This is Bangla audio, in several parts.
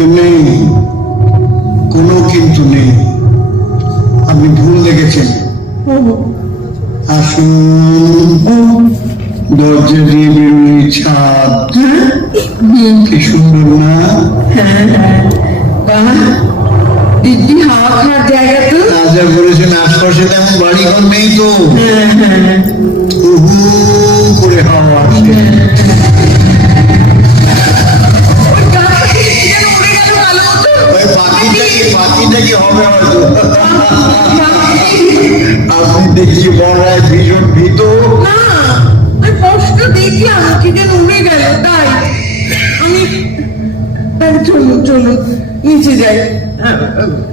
কিন্তু নেই। কোনো কিন্তু নেই। আপনি ভুল দেখেছেন। আসুন দরজা দিয়ে বেরোই ছাদ। কি সুন্দর না? হাওয়া খাওয়ার জায়গা তো। রাজা বলেছেন আশপাশে তেমন বাড়িঘর নেই তো। নিচে যাই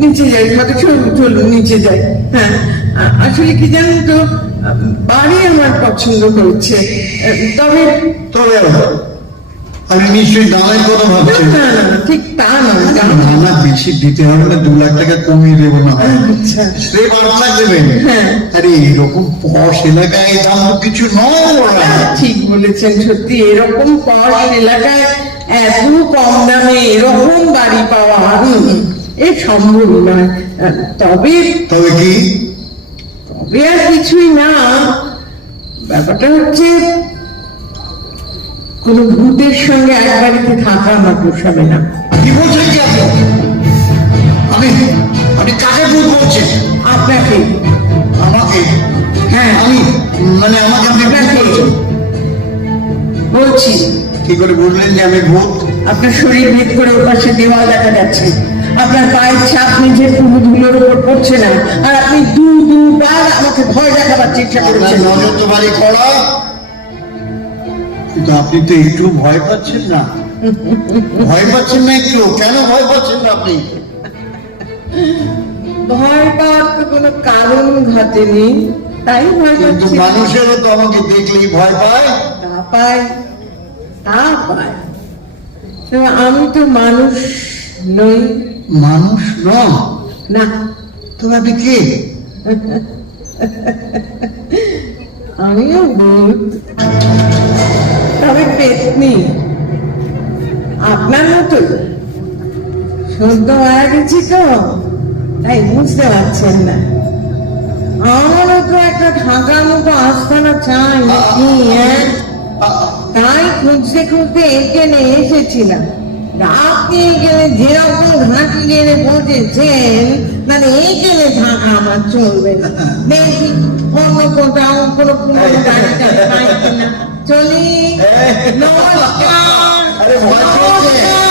নিচে যাই সাথে চলুন নিচে যাই হ্যাঁ আসলে কি জানেন তো বাড়ি আমার পছন্দ হয়েছে তবে তবে আপনি নিশ্চয়ই দামের কথা না, ঠিক তা না না বেশি দিতে হবে না দু লাখ টাকা কমিয়ে দেবো না। আচ্ছা। সে বারো লাখ দেবেন হ্যাঁ। আরে এরকম পশ এলাকায় দাম তো কিছু নয়। ঠিক বলেছেন সত্যি এরকম পশ এলাকায় এত কম দামে এরকম বাড়ি পাওয়া এ সম্ভব নয়। তবে তবে কি? তবে আর কিছুই না। ব্যাপারটা হচ্ছে কোন ভূতের সঙ্গে এক বাড়িতে থাকা আমার পোষাবে না। কি বলছেন কি আপনি? আমি আপনি কাকে ভুল বলছেন? আপনাকে। আমাকে? হ্যাঁ। আমি? মানে আমাকে আপনি বলছেন? বলছি। কি করে বুঝলেন যে আমি ভূত? আপনার শরীর ভেদ করে ওপাশে দেওয়াল দেখা যাচ্ছে। আপনার পায়ের ছাপ নিজের কুমু ধুলোর উপর পড়ছে না। আর আপনি দু দুবার আমাকে ভয় দেখাবার চেষ্টা করেছেন। নজর তো বাড়ি করা কিন্তু আপনি তো একটু ভয় পাচ্ছেন না। ভয় পাচ্ছেন না একটু। কেন ভয় পাচ্ছেন না আপনি? ভয় পাওয়ার তো কোনো কারণ ঘটেনি। তাই ভয় কিন্তু মানুষেরও তো আমাকে দেখলেই ভয় পায়। তা পায় তা পায় আমি তো মানুষ নই। মানুষ নন না। তবে আপনি কে? আমিও ভূত। তবে পেতনি আপনার মতো সদ্য মারা গেছি তো, তাই বুঝতে পারছেন না। আমারও তো একটা থাকার মতো চাই হ্যাঁ? তাই খুঁজতে খুঁজতে এখানে এসেছিলাম। আপনি এখানে যেরকম ঘাঁটি গেলে পৌঁছেছেন মানে আমার চলবে না। দেখি, অন্য কোথাও কোনো কিনা চলি নমস্কার আরে ভয় পেয়েছে।